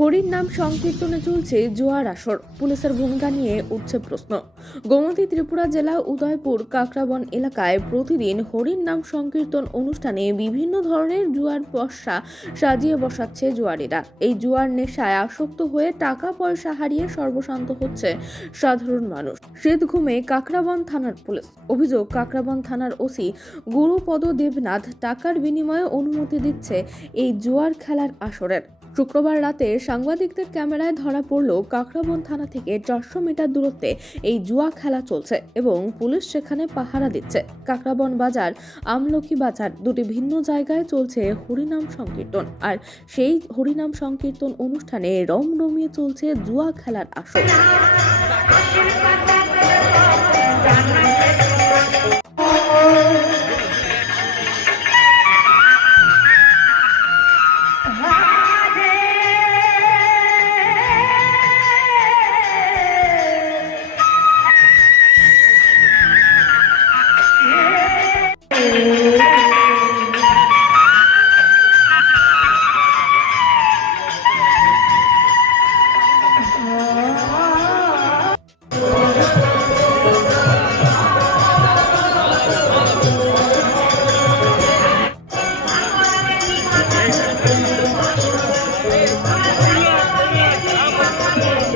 হরির নাম সংকীর্তনে চলছে জোয়ার আসর। পুলিশের ভূমিকা নিয়ে উঠছে প্রশ্ন। গোমতী ত্রিপুরা জেলা উদয়পুর কাকরাবন এলাকায় প্রতিদিন হরির নাম সংকীর্তন অনুষ্ঠানে বিভিন্ন ধরনের জুয়ার পশা সাজিয়ে বসাচ্ছে জুয়ারিরা। এই জুয়ার নেশায় আসক্ত হয়ে টাকা পয়সা হারিয়ে সর্বশান্ত হচ্ছে সাধারণ মানুষ। শীত ঘুমে কাকরাবন থানার পুলিশ। অভিযোগ, কাকরাবন থানার ওসি গুরুপদ দেবনাথ টাকার বিনিময়ে অনুমতি দিচ্ছে এই জুয়ার খেলার আসরের। শুক্রবার রাতে সাংবাদিকদের ক্যামেরায় ধরা পড়ল কাকরাবন থানা থেকে চারশো মিটার দূরত্বে এই জুয়া খেলা চলছে এবং পুলিশ সেখানে পাহারা দিচ্ছে। কাকরাবন বাজার, আমলকি বাজার দুটি ভিন্ন জায়গায় চলছে হরিনাম সংকীর্তন। আর সেই হরিনাম সংকীর্তন অনুষ্ঠানে রমরমিয়ে চলছে জুয়া খেলার আসর।